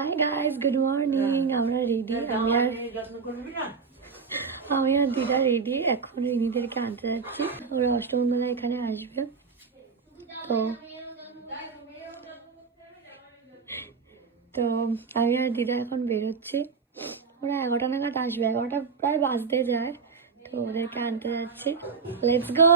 Hi guys, good morning. আমরা ready. আমি আর দিদা রেডি। এখন রিনিদেরকে আনতে যাচ্ছি। ওরা অষ্টমীর এখানে আসবে। তো তো আমি আর দিদা এখন বেরোচ্ছি। ওরা 11টা নাগাদ আসবে, 11টা প্রায় বাজতে যায়। তো ওদেরকে আনতে যাচ্ছি। Let's go.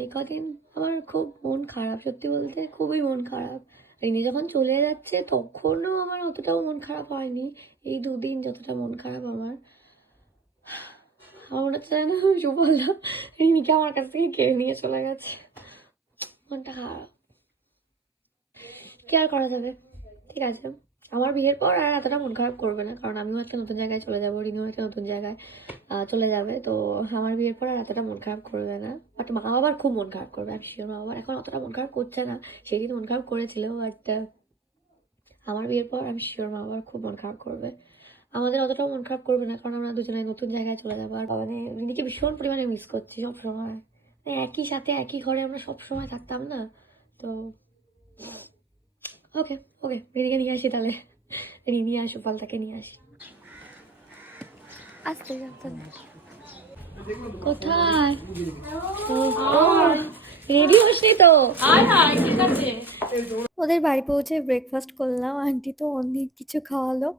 এই কদিন আমার খুব মন খারাপ, সত্যি বলতে খুবই মন খারাপ। রিনি যখন চলে যাচ্ছে তখনও আমার অতটাও মন খারাপ হয়নি। এই দুদিন যতটা মন খারাপ আমার আমার মনে হচ্ছে যেন সুফলদা রিনিকে আমার কাছ থেকে কেড়ে নিয়ে চলে গেছে। মনটা খারাপ, কি আর করা যাবে। ঠিক আছে, আমার বিয়ের পর আর এতটা মন খারাপ করবে না, কারণ আমিও একটা নতুন জায়গায় চলে যাবো, রিনিও একটা নতুন জায়গায় চলে যাবে। তো আমার বিয়ের পর আর এতটা মন খারাপ করবে না। বাট মা বাবার খুব মন খারাপ করবে, আমি শিওর। মা বাবার এখন অতটা মন খারাপ করছে না, সেদিন মন খারাপ করেছিল। বাট আমার বিয়ের পর আমি শিওর মা বাবার খুব মন খারাপ করবে। আমাদের অতটাও মন খারাপ করবে না, কারণ আমরা দুজনে নতুন জায়গায় চলে যাবো। আর মানে রিনিকে ভীষণ পরিমাণে মিস করছি সব সময়। মানে একই সাথে একই ঘরে আমরা সব সময় থাকতাম না। তো ওকে ওকে, রিনিকে নিয়ে আসি তাহলে। রিনি আসো, পালতাকে নিয়ে আসি। আসতে কোথায়? রেডি হসনি তো? ওদের বাড়ি পৌঁছে ব্রেকফাস্ট করলাম। আন্টি তো অনেক কিছু খাওয়ালো।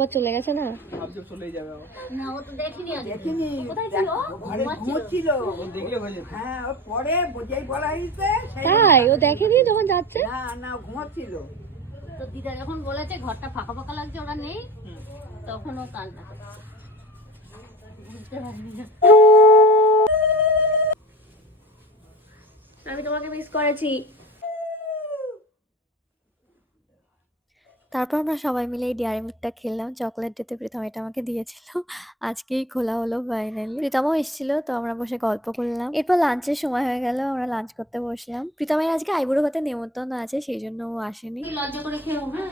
পর চলে গেছে না? চলেই যাবে না, ও তো দেখিনি আগে। দেখিনি। কোথায় ছিল? ঘরে ঘুমোচ্ছিল। ও দেখলে হয়ে যেত। হ্যাঁ, ওর পরে যেই বলা হয়েছে সেই তাই ও দেখেনি যখন যাচ্ছে? না না ঘুমোচ্ছিল। তো দিদা যখন বলেছে ঘরটা ফাঁকা ফাঁকা লাগছে, ওরা নেই, তখন ও কান্না বুঝতে পারিনি না। আমি তোমাকে মিস করেছি। তারপর আমরা সবাই মিলে এই ডেয়ারি মিল্কটা খেললাম। চকলেট ডেতে প্রীতম এটা আমাকে দিয়েছিল, আজকেই খোলা হলো ফাইনালি। প্রীতমও এসেছিল, তো আমরা বসে গল্প করলাম। এরপর লাঞ্চের সময় হয়ে গেল, আমরা লাঞ্চ করতে বসলাম। প্রীতমের আজকে আইবুড়ো ভাতে নেমন্তন্ন আছে, সেই জন্য ও আসেনি। লজ্জা করে খেও, হ্যাঁ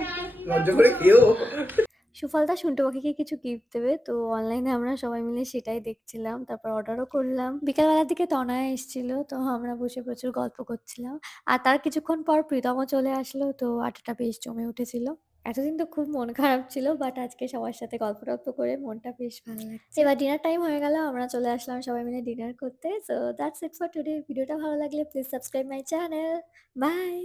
লজ্জা করে খেয়েও। সুফলদা শুন্টু পাখিকে কিছু গিফট দেবে, তো অনলাইনে আমরা সবাই মিলে সেটাই দেখছিলাম। তারপর অর্ডারও করলাম। বিকালবেলার দিকে তনয়া এসেছিল, তো আমরা বসে প্রচুর গল্প করছিলাম। আর তার কিছুক্ষণ পর প্রীতমও চলে আসলো, তো আড্ডাটা বেশ জমে উঠেছিল। এতদিন তো খুব মন খারাপ ছিল, বাট আজকে সবার সাথে গল্প টল্প করে মনটা বেশ ভালো লাগছে। এবার ডিনার টাইম হয়ে গেল, আমরা চলে আসলাম সবাই মিলে ডিনার করতে। So that's it for today. ভিডিওটা ভালো লাগলে please subscribe my channel. By.